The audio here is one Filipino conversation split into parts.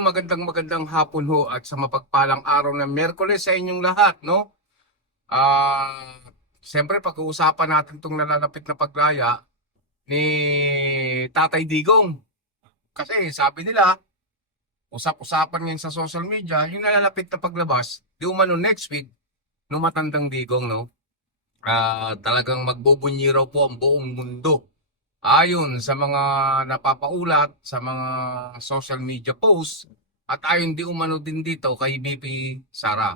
magandang hapon ho at sa mapagpalang araw ng Miyerkules sa inyong lahat, no? Siyempre pag-uusapan natin itong nalalapit na paglaya ni Tatay Digong. Kasi sabi nila, usap-usapan ngayon sa social media, yung nalalapit na paglabas, di umano next week, no Matandang Digong, no? Talagang magbubunyi raw po ang buong mundo. Ayon sa mga napapaulat, sa mga social media posts, at ayon di umano din dito kay BP Sara.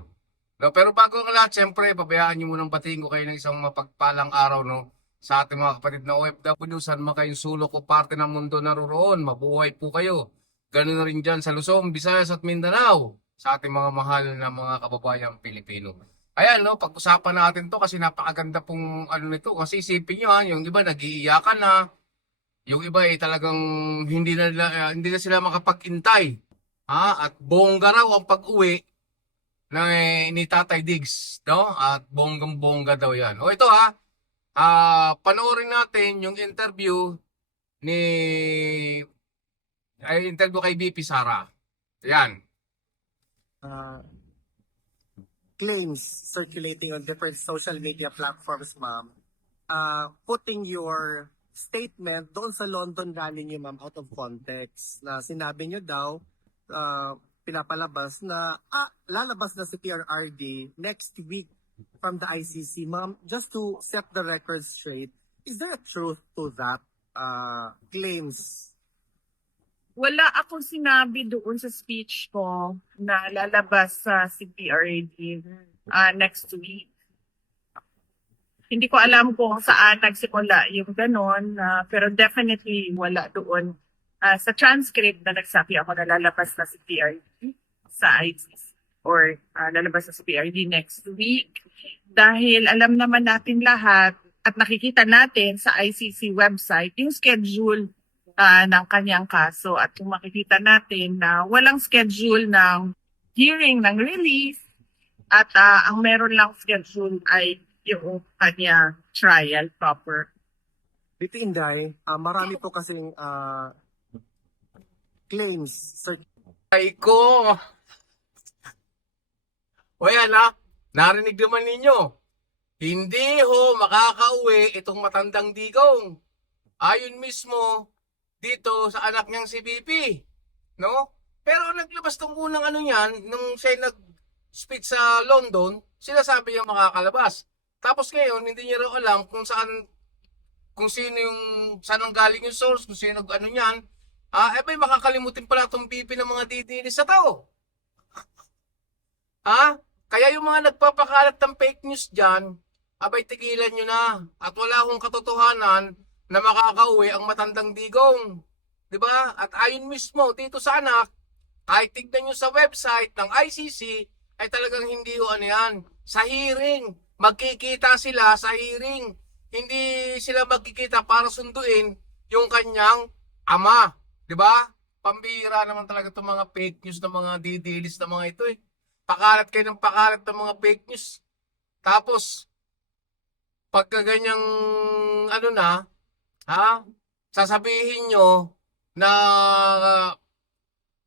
No, pero bago ang lahat, siyempre, pabayaan nyo munang batiin ko kayo ng isang mapagpalang araw, no? Sa ating mga kapatid na OFW, saan man kayong sulok o parte ng mundo naroroon, mabuhay po kayo. Ganun na rin dyan sa Luzon, Visayas at Mindanao, sa ating mga mahal na mga kababayang Pilipino. Ayan, no, pag-usapan natin to kasi napakaganda pong ano nito. Kasi isipin nyo, yung iba nag-iiyakan na, yung iba ay talagang hindi na sila makapag-intay. At bongga raw ang pag-uwi ni Tatay Diggs, no? At bonggang-bongga daw yan. O ito panoorin natin yung interview kay BP Sara. Yan. Claims circulating on different social media platforms, ma'am, putting your statement doon sa London rally niyo, ma'am, out of context, na sinabi niyo daw, pinapalabas na lalabas na si PRRD next week from the ICC. Ma'am, just to set the record straight, is there a truth to that claims? Wala akong sinabi doon sa speech ko na lalabas sa PRRD next week. Hindi ko alam kung saan nagsimula yung ganon, pero definitely wala doon sa transcript na nagsabi ako na lalabas na si PRRD sa ICC or lalabas na si PRRD next week. Dahil alam naman natin lahat at nakikita natin sa ICC website yung schedule ng kanyang kaso, at kung makikita natin na walang schedule ng hearing ng release at ang meron lang schedule ay yung kanya trial proper. Dito, Inday, marami po kasing claims. Ay ko! O yan narinig naman ninyo. Hindi ho makakauwi itong Matandang Digong. Ayon mismo dito sa anak niyang si BP, no? Pero naglabas tong unang ano niyan, nung siya nag-speech sa London, sinasabi niya makakalabas. Tapos ngayon, hindi niya raw alam kung saan ang galing yung source, kung sino ano niyan. May makakalimutin pala itong BP ng mga didinis sa tao. Kaya yung mga nagpapakalat ng fake news dyan, abay tigilan nyo na. At wala akong katotohanan na makakauwi ang Matandang Digong. 'Di ba? At ayon mismo dito sa anak, kahit tignan nyo sa website ng ICC, ay talagang hindi o ano yan. Sa hearing, magkikita sila sa hearing. Hindi sila magkikita para sunduin yung kanyang ama. 'Di ba? Pambihira naman talaga itong mga fake news ng mga didilis na mga ito . Pakalat kayo ng pakalat ng mga fake news. Tapos, pagka ganyang sasabihin nyo na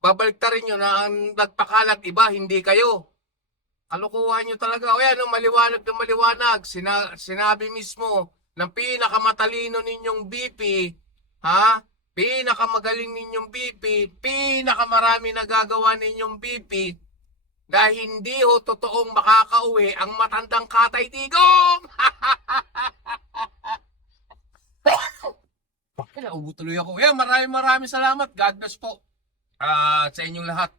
babaliktarin nyo na ang nagpakalat iba, hindi kayo. Kalukuhan nyo talaga. O yan, maliwanag na maliwanag. Sinabi mismo ng pinakamatalino ninyong BP, pinakamagaling ninyong BP, pinakamarami nagagawa ninyong BP, na hindi ho totoong makakauwi ang Matandang Tatay Digong. Naubo tuloy ako. Maraming salamat. God bless po sa inyong lahat.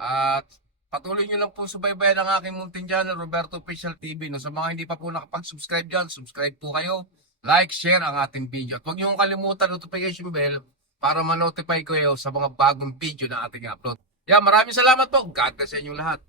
At patuloy nyo lang po subaybayan ang aking muntin channel, Roberto Official TV. No, sa mga hindi pa po nakapag-subscribe dyan, subscribe po kayo. Like, share ang ating video. At huwag nyo kalimutan notification bell para ma-notify kayo sa mga bagong video na ating upload. Maraming salamat po. God bless sa inyong lahat.